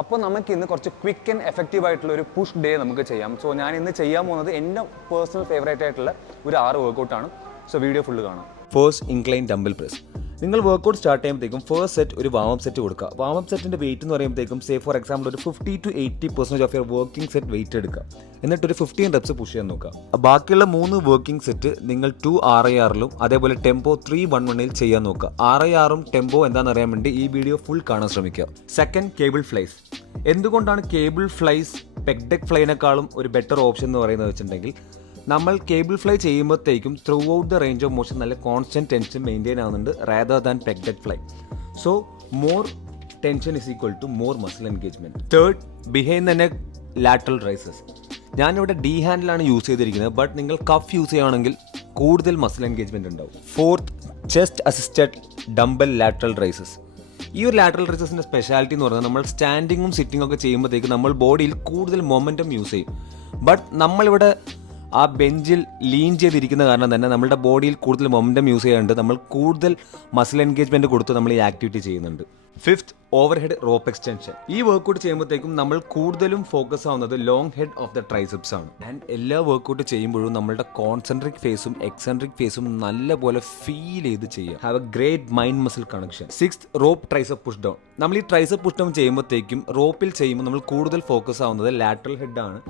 അപ്പോൾ നമുക്ക് ഇന്ന് കുറച്ച് ക്വിക്ക് ആൻഡ് എഫക്റ്റീവ് ആയിട്ടുള്ള ഒരു പുഷ് ഡേ നമുക്ക് ചെയ്യാം. സോ ഞാൻ ഇന്ന് ചെയ്യാൻ പോകുന്നത് എൻ്റെ പേഴ്സണൽ ഫേവറേറ്റ് ആയിട്ടുള്ള ഒരു 6 വർക്കൗട്ടാണ്. സോ വീഡിയോ ഫുള്ള് കാണാം. First incline dumbbell press. നിങ്ങൾ വർക്കൗട്ട് സ്റ്റാർട്ട് ചെയ്യുമ്പോഴത്തേക്കും ഫസ്റ്റ് സെറ്റ് ഒരു വാമപ്പ് സെറ്റ് കൊടുക്കുക. വാമപ്പ് സെറ്റിൻ്റെ വെയിറ്റ് എന്ന് പറയുമ്പോഴത്തേക്കും ഫോർ എക്സാമ്പിൾ ഒരു 50 to 80% of your working set weight എടുക്കുക. എന്നിട്ടൊരു 15 റെപ്സ് പുഷ് ചെയ്യാൻ നോക്കുക. ബാക്കിയുള്ള 3 വർക്കിംഗ് സെറ്റ് നിങ്ങൾ 2 RIRലും അതേപോലെ ടെമ്പോ 311ൽ ചെയ്യാൻ നോക്കുക. RIRും ടെമ്പോ എന്താണെന്ന് അറിയാൻ വേണ്ടി ഈ വീഡിയോ ഫുൾ കാണാൻ ശ്രമിക്കുക. Second, cable flies. എന്തുകൊണ്ടാണ് കേബിൾ ഫ്ലൈസ് പെഗ്ഡെക് ഫ്ലൈനേക്കാളും ഒരു ബെറ്റർ ഓപ്ഷൻ എന്ന് പറയുന്നത് വെച്ചിട്ടുണ്ടെങ്കിൽ, നമ്മൾ കേബിൾ ഫ്ലൈ ചെയ്യുമ്പോഴത്തേക്കും throughout the range of motion നല്ല കോൺസ്റ്റൻറ്റ് ടെൻഷൻ മെയിൻറ്റെയിൻ ആവുന്നുണ്ട് rather than pec deck fly. So more tension is equal to more muscle engagement. Third, behind the neck lateral raises. ഞാനിവിടെ D ഹാൻഡിലാണ് use ചെയ്തിരിക്കുന്നത്, but നിങ്ങൾ cuff use ചെയ്യുകയാണെങ്കിൽ കൂടുതൽ muscle engagement ഉണ്ടാവും. Fourth, chest assisted dumbbell lateral rises. ഈ ഒരു lateral റൈസസിൻ്റെ speciality എന്ന് പറഞ്ഞാൽ നമ്മൾ സ്റ്റാൻഡിങ്ങും സിറ്റിങ്ങും ഒക്കെ ചെയ്യുമ്പോഴത്തേക്ക് നമ്മൾ ബോഡിയിൽ കൂടുതൽ മൊമെൻറ്റം യൂസ് ചെയ്യും. ബട്ട് നമ്മളിവിടെ ആ ബെഞ്ചിൽ ലീൻ ചെയ്തിരിക്കുന്ന കാരണം തന്നെ നമ്മുടെ ബോഡിയിൽ കൂടുതൽ മൊമെൻറ്റം യൂസ് ചെയ്യാറുണ്ട്. നമ്മൾ കൂടുതൽ മസിൽ എൻഗേജ്മെൻറ്റ് കൊടുത്ത് നമ്മൾ ഈ ആക്ടിവിറ്റി ചെയ്യുന്നുണ്ട്. Fifth, over head rope extension. ഈ വർക്കൗട്ട് ചെയ്യുമ്പോഴത്തേക്കും നമ്മൾ കൂടുതലും ഫോക്കസ് ആവുന്നത് long head of the triceps ആണ്. ആൻഡ് എല്ലാ വർക്കൗട്ട് ചെയ്യുമ്പോഴും നമ്മളുടെ കോൺസെൻട്രിക് ഫേസും എക്സെൻട്രിക് ഫേസും നല്ലപോലെ ഫീൽ ചെയ്ത് ചെയ്യുക. Have A great mind muscle connection. Sixth, rope tricep push down. നമ്മൾ ഈ ട്രൈസെപ്പ് പുഷ് ഡൗൺ ചെയ്യുമ്പോഴത്തേക്കും റോപ്പിൽ ചെയ്യുമ്പോൾ നമ്മൾ കൂടുതൽ ഫോക്കസ് ആവുന്നത് ലാറ്ററൽ ഹെഡ് ആണ്.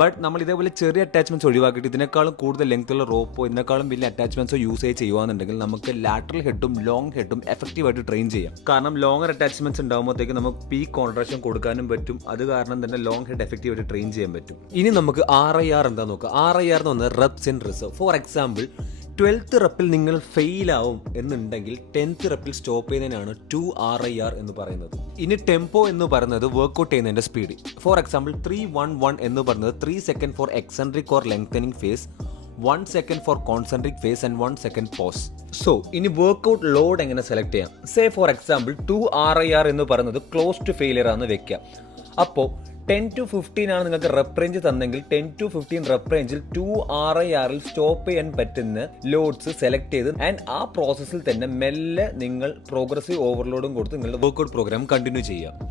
ബട്ട് നമ്മൾ ഇതേപോലെ ചെറിയ അറ്റാച്ച്മെൻറ്റ്സ് ഒഴിവാക്കിയിട്ട് ഇതിനേക്കാളും കൂടുതൽ ലെങ്ത്തുള്ള റോപ്പോ ഇതിനേക്കാളും വലിയ അറ്റാച്ച്മെൻറ്റ്സോ യൂസ് ചെയ്യുകയാണെന്നുണ്ടെങ്കിൽ നമുക്ക് ലാറ്ററൽ ഹെഡും ലോങ് ഹെഡും എഫക്റ്റീവായിട്ട് ട്രെയിൻ ചെയ്യാം. കാരണം ലോങ്ങർ അറ്റാച്ച്മെൻറ്റ്സ് ഉണ്ടാകുമ്പോഴത്തേക്ക് നമുക്ക് പീക്ക് കോൺട്രാക്ഷൻ കൊടുക്കാനും പറ്റും. അത് കാരണം തന്നെ ലോങ് ഹെഡ് എഫക്റ്റീവായിട്ട് ട്രെയിൻ ചെയ്യാൻ പറ്റും. ഇനി നമുക്ക് RIR എന്താ നോക്കുക. RIR എന്ന് പറഞ്ഞാൽ reps in reserve. For example 12th റെപ്പിൽ നിങ്ങൾ ഫെയിൽ ആവും എന്നുണ്ടെങ്കിൽ 10th റെപ്പിൽ സ്റ്റോപ്പ് ചെയ്യുന്നതിനാണ് 2 RIR എന്ന് പറയുന്നത്. ഇനി ടെമ്പോ എന്ന് പറയുന്നത് വർക്കൗട്ട് ചെയ്യുന്നതിൻ്റെ സ്പീഡ്. ഫോർ എക്സാമ്പിൾ 311 എന്ന് പറയുന്നത് 3 second for eccentric or lengthening phase, 1 second for concentric phase and 1 second pause. So ഇനി വർക്കൗട്ട് ലോഡ് എങ്ങനെ സെലക്ട് ചെയ്യാം. ഫോർ എക്സാമ്പിൾ 2 RIR എന്ന് പറയുന്നത് ക്ലോസ് ടു ഫെയിലിയർ ആണെന്ന് വെക്കുക. അപ്പോൾ 10 to 15 ആണ് നിങ്ങൾക്ക് റെപ്പ് റേഞ്ച് തന്നെങ്കിൽ 10 to 15 റെപ്പ് റേഞ്ചിൽ 2 RIRൽ സ്റ്റോപ്പ് ചെയ്യാൻ പറ്റുന്ന ലോഡ്സ് സെലക്ട് ചെയ്ത് ആൻഡ് ആ പ്രോസസ്സിൽ തന്നെ മെല്ലെ നിങ്ങൾ പ്രോഗ്രസീവ് ഓവർലോഡും കൊടുത്ത് നിങ്ങളുടെ വർക്കൗട്ട് പ്രോഗ്രാം കണ്ടിന്യൂ ചെയ്യുക.